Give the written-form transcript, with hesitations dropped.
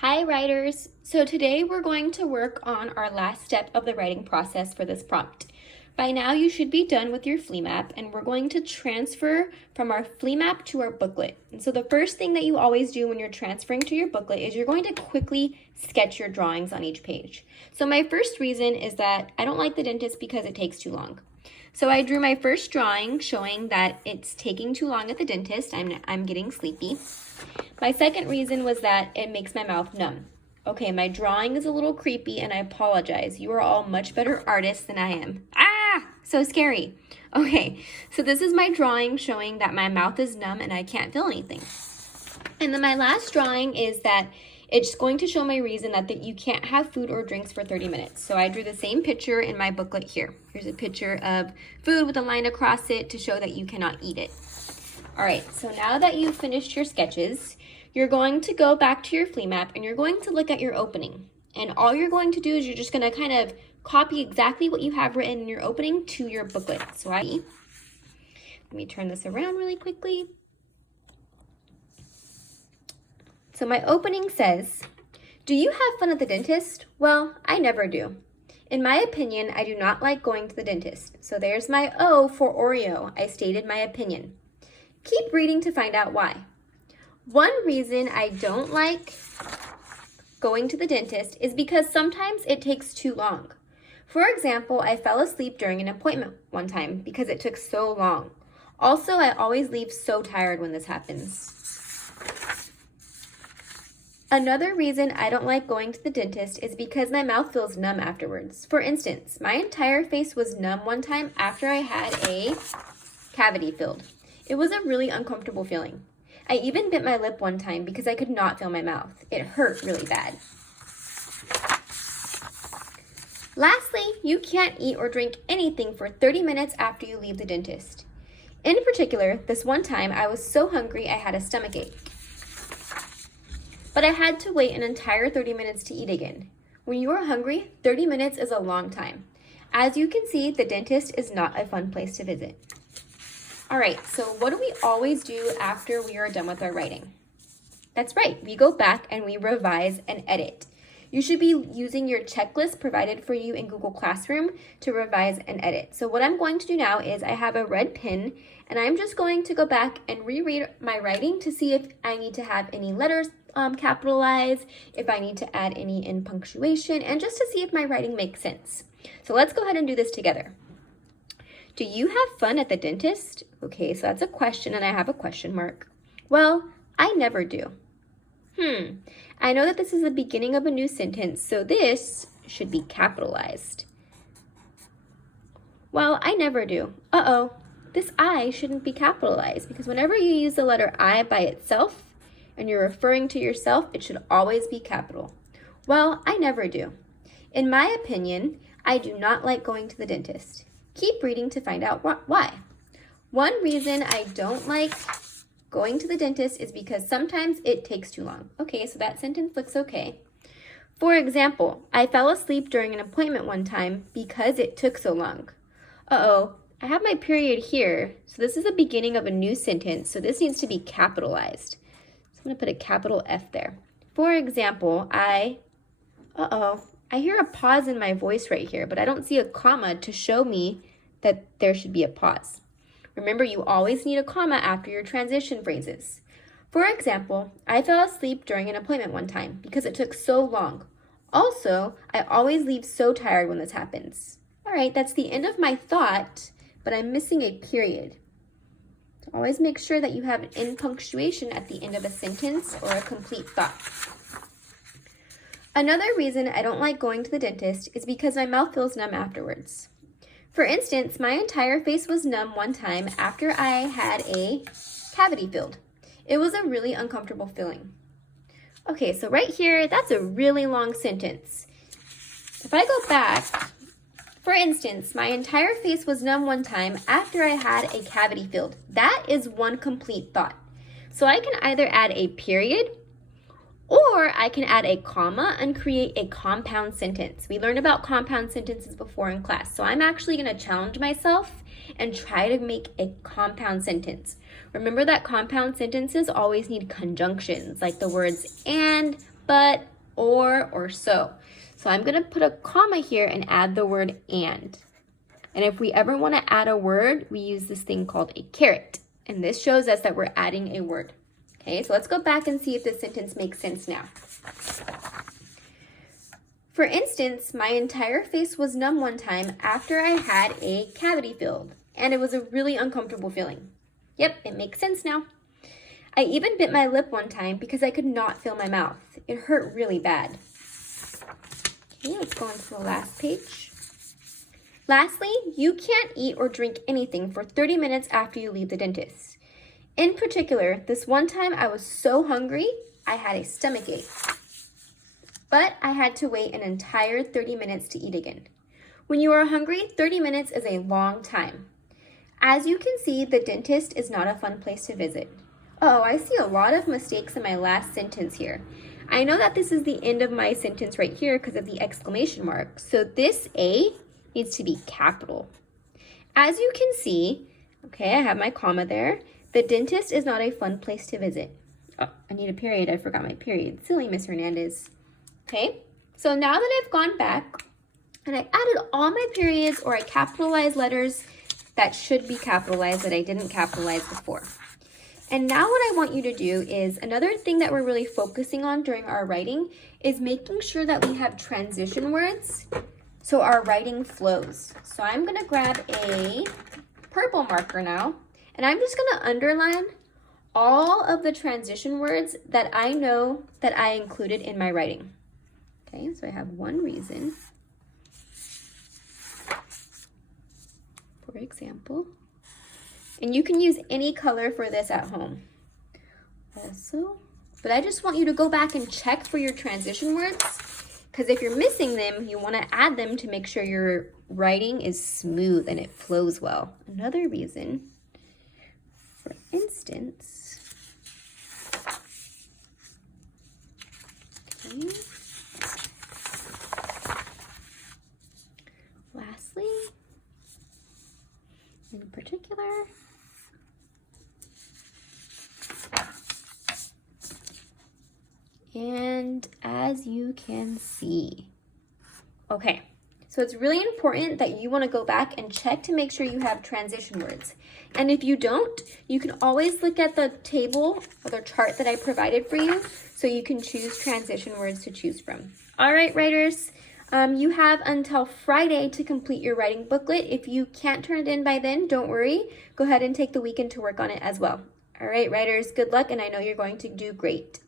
Hi writers! So today we're going to work on our last step of the writing process for this prompt. By now you should be done with your flea map and we're going to transfer from our flea map to our booklet. And so the first thing that you always do when you're transferring to your booklet is you're going to quickly sketch your drawings on each page. So my first reason is that I don't like the dentist because it takes too long. So I drew my first drawing showing that it's taking too long at the dentist. I'm getting sleepy. My second reason was that it makes my mouth numb. Okay, my drawing is a little creepy and I apologize. You are all much better artists than I am. So scary. Okay, so this is my drawing showing that my mouth is numb and I can't feel anything. And then my last drawing is that it's going to show my reason that you can't have food or drinks for 30 minutes. So I drew the same picture in my booklet here. Here's a picture of food with a line across it to show that you cannot eat it. All right, so now that you've finished your sketches, you're going to go back to your flea map and you're going to look at your opening. And all you're going to do is you're just going to kind of copy exactly what you have written in your opening to your booklet. So let me turn this around really quickly. So my opening says, "Do you have fun at the dentist? Well, I never do. In my opinion, I do not like going to the dentist." So there's my O for Oreo. I stated my opinion. Keep reading to find out why. One reason I don't like going to the dentist is because sometimes it takes too long. For example, I fell asleep during an appointment one time because it took so long. Also, I always leave so tired when this happens. Another reason I don't like going to the dentist is because my mouth feels numb afterwards. For instance, my entire face was numb one time after I had a cavity filled. It was a really uncomfortable feeling. I even bit my lip one time because I could not feel my mouth. It hurt really bad. Lastly, you can't eat or drink anything for 30 minutes after you leave the dentist. In particular, this one time I was so hungry I had a stomachache. But I had to wait an entire 30 minutes to eat again. When you are hungry, 30 minutes is a long time. As you can see, the dentist is not a fun place to visit. All right, so what do we always do after we are done with our writing? That's right, we go back and we revise and edit. You should be using your checklist provided for you in Google Classroom to revise and edit. So what I'm going to do now is I have a red pen and I'm just going to go back and reread my writing to see if I need to have any letters capitalized, if I need to add any in punctuation, and just to see if my writing makes sense. So let's go ahead and do this together. Do you have fun at the dentist? Okay, so that's a question and I have a question mark. Well, I never do. I know that this is the beginning of a new sentence, so this should be capitalized. Well, I never do. This I shouldn't be capitalized because whenever you use the letter I by itself and you're referring to yourself, it should always be capital. Well, I never do. In my opinion, I do not like going to the dentist. Keep reading to find out why. One reason I don't like going to the dentist is because sometimes it takes too long. Okay, so that sentence looks okay. For example, I fell asleep during an appointment one time because it took so long. I have my period here. So this is the beginning of a new sentence, so this needs to be capitalized. So I'm going to put a capital F there. For example, I hear a pause in my voice right here, but I don't see a comma to show me that there should be a pause. Remember, you always need a comma after your transition phrases. For example, I fell asleep during an appointment one time because it took so long. Also, I always leave so tired when this happens. All right, that's the end of my thought, but I'm missing a period. So always make sure that you have an in punctuation at the end of a sentence or a complete thought. Another reason I don't like going to the dentist is because my mouth feels numb afterwards. For instance, my entire face was numb one time after I had a cavity filled. It was a really uncomfortable feeling. Okay, so right here, that's a really long sentence. If I go back, for instance, my entire face was numb one time after I had a cavity filled. That is one complete thought. So I can either add a period or I can add a comma and create a compound sentence. We learned about compound sentences before in class, so I'm actually going to challenge myself and try to make a compound sentence. Remember that compound sentences always need conjunctions, like the words and but, or so. So I'm going to put a comma here and add the word and. And if we ever want to add a word, we use this thing called a caret. And this shows us that we're adding a word. Okay, so let's go back and see if this sentence makes sense now. For instance, my entire face was numb one time after I had a cavity filled, and it was a really uncomfortable feeling. Yep, it makes sense now. I even bit my lip one time because I could not feel my mouth. It hurt really bad. Okay, let's go on to the last page. Lastly, you can't eat or drink anything for 30 minutes after you leave the dentist. In particular, this one time I was so hungry, I had a stomach ache. But I had to wait an entire 30 minutes to eat again. When you are hungry, 30 minutes is a long time. As you can see, the dentist is not a fun place to visit. Oh, I see a lot of mistakes in my last sentence here. I know that this is the end of my sentence right here because of the exclamation mark. So this A needs to be capital. As you can see, okay, I have my comma there. The dentist is not a fun place to visit. Oh, I need a period. I forgot my period. Silly Miss Hernandez. Okay, so now that I've gone back and I added all my periods or I capitalized letters that should be capitalized that I didn't capitalize before. And now what I want you to do is another thing that we're really focusing on during our writing is making sure that we have transition words so our writing flows. So I'm going to grab a purple marker now, and I'm just going to underline all of the transition words that I know that I included in my writing. Okay, so I have one reason, for example, and you can use any color for this at home. Also, but I just want you to go back and check for your transition words, because if you're missing them, you want to add them to make sure your writing is smooth and it flows well. Another reason, for instance, okay. Lastly, in particular, and as you can see. Okay, so it's really important that you want to go back and check to make sure you have transition words. And if you don't, you can always look at the table or the chart that I provided for you so you can choose transition words to choose from. All right, writers, you have until Friday to complete your writing booklet. If you can't turn it in by then, don't worry. Go ahead and take the weekend to work on it as well. All right, writers, good luck, and I know you're going to do great.